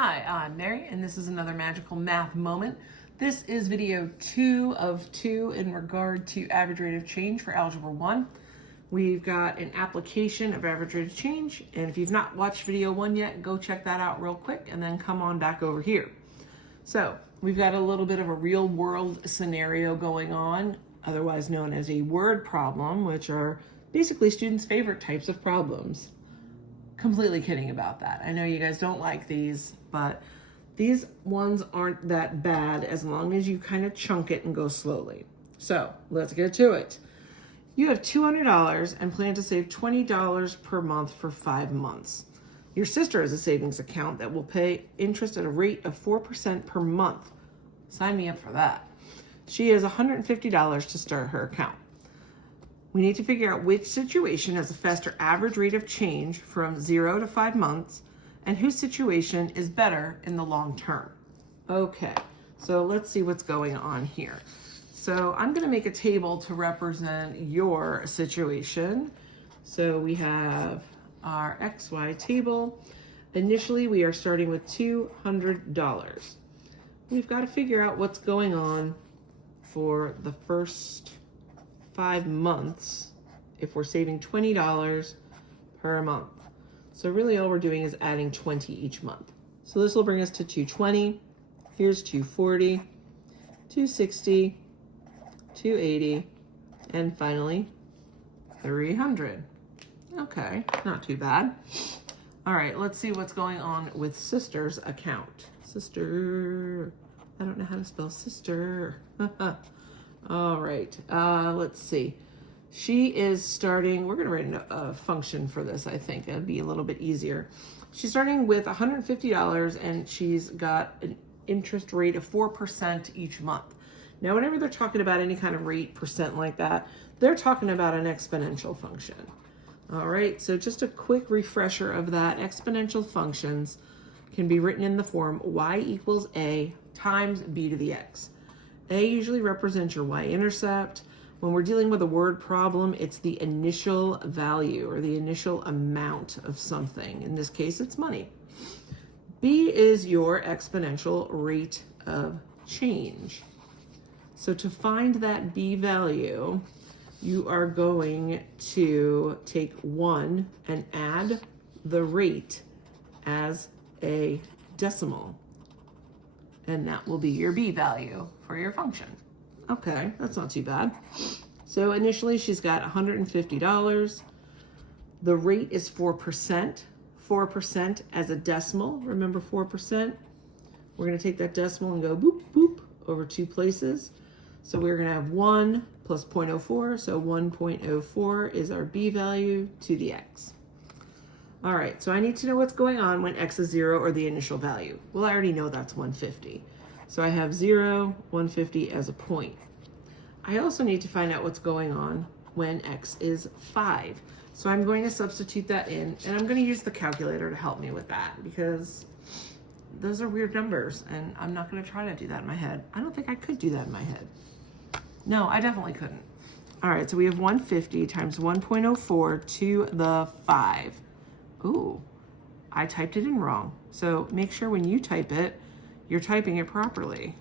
Hi, I'm Mary, and this is another magical math moment. This is video 2 of 2 in regard to average rate of change for Algebra 1. We've got an application of average rate of change, and if you've not watched video 1 yet, go check that out real quick and then come on back over here. So we've got a little bit of a real world scenario going on, otherwise known as a word problem, which are basically students' favorite types of problems. Completely kidding about that. I know you guys don't like these, but these ones aren't that bad as long as you kind of chunk it and go slowly. So let's get to it. You have $200 and plan to save $20 per month for 5 months. Your sister has a savings account that will pay interest at a rate of 4% per month. Sign me up for that. She has $150 to start her account. We need to figure out which situation has a faster average rate of change from 0 to 5 months and whose situation is better in the long term. Okay, so let's see what's going on here. So I'm going to make a table to represent your situation. So we have our XY table. Initially, we are starting with $200. We've got to figure out what's going on for the first 5 months if we're saving $20 per month. So really all we're doing is adding 20 each month. So this will bring us to 220. Here's 240, 260, 280, and finally 300. Okay, not too bad. All right, let's see what's going on with sister's account. Sister, I don't know how to spell sister. All right, let's see. She is starting, we're gonna write a function for this, I think. It'd be a little bit easier. She's starting with $150 and she's got an interest rate of 4% each month. Now, whenever they're talking about any kind of rate, percent like that, they're talking about an exponential function. All right, so just a quick refresher of that. Exponential functions can be written in the form y equals a times b to the x. A usually represents your y-intercept. When we're dealing with a word problem, it's the initial value or the initial amount of something. In this case, it's money. B is your exponential rate of change. So to find that B value, you are going to take 1 and add the rate as a decimal. And that will be your B value for your function. Okay, that's not too bad. So initially she's got $150. The rate is 4%. 4% as a decimal. Remember 4%? We're gonna take that decimal and go boop, boop over 2 places. So we're gonna have 1 plus 0.04. So 1.04 is our B value to the X. All right, so I need to know what's going on when X is 0 or the initial value. Well, I already know that's 150. So I have 0, 150 as a point. I also need to find out what's going on when X is 5. So I'm going to substitute that in, and I'm going to use the calculator to help me with that because those are weird numbers, and I'm not going to try to do that in my head. I don't think I could do that in my head. No, I definitely couldn't. All right, so we have 150 times 1.04 to the 5. Ooh, I typed it in wrong. So make sure when you type it, you're typing it properly.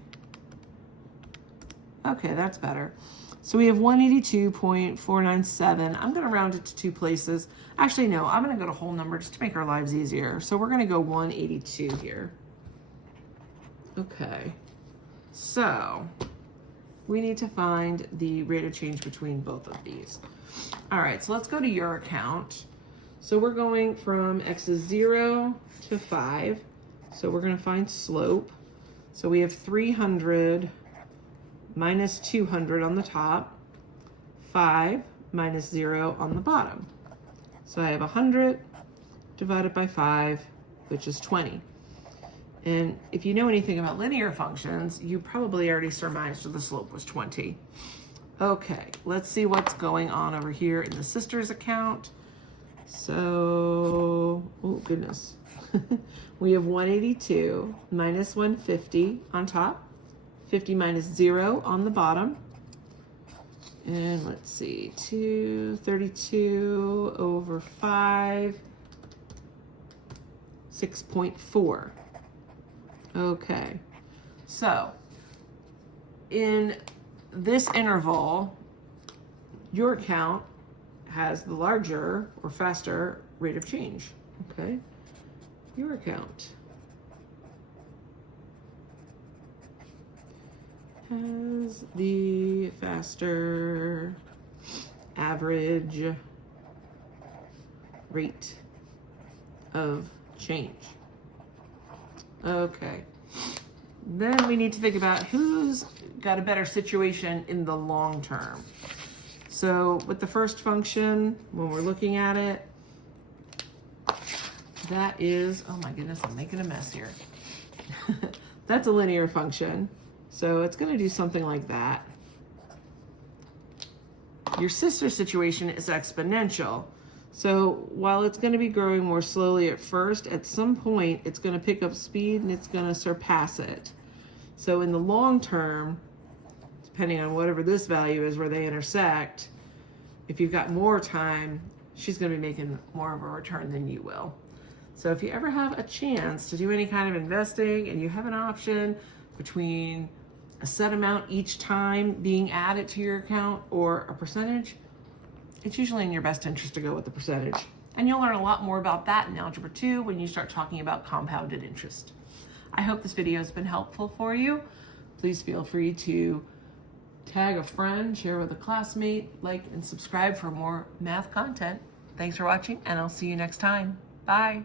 Okay, that's better. So we have 182.497. I'm gonna round it to 2 places. Actually, no, I'm gonna go to whole number just to make our lives easier. So we're gonna go 182 here. Okay, so we need to find the rate of change between both of these. All right, so let's go to your account. So we're going from X is 0 to 5. So we're going to find slope. So we have 300 minus 200 on the top, 5 minus 0 on the bottom. So I have 100 divided by 5, which is 20. And if you know anything about linear functions, you probably already surmised that the slope was 20. Okay, let's see what's going on over here in the sister's account. So, oh goodness, we have 182 minus 150 on top, 50 minus 0 on the bottom, and let's see, 232 over 5, 6.4. Okay, so in this interval, your account has the larger or faster rate of change. Okay, your account has the faster average rate of change. Okay, then we need to think about who's got a better situation in the long term. So with the first function, when we're looking at it, that is, oh my goodness, I'm making a mess here. That's a linear function. So it's going to do something like that. Your sister situation is exponential. So while it's going to be growing more slowly at first, at some point it's going to pick up speed and it's going to surpass it. So in the long term, depending on whatever this value is where they intersect, if you've got more time, she's going to be making more of a return than you will. So if you ever have a chance to do any kind of investing and you have an option between a set amount each time being added to your account or a percentage, it's usually in your best interest to go with the percentage. And you'll learn a lot more about that in Algebra 2 when you start talking about compounded interest. I hope this video has been helpful for you. Please feel free to tag a friend, share with a classmate, like and subscribe for more math content. Thanks for watching, and I'll see you next time. Bye.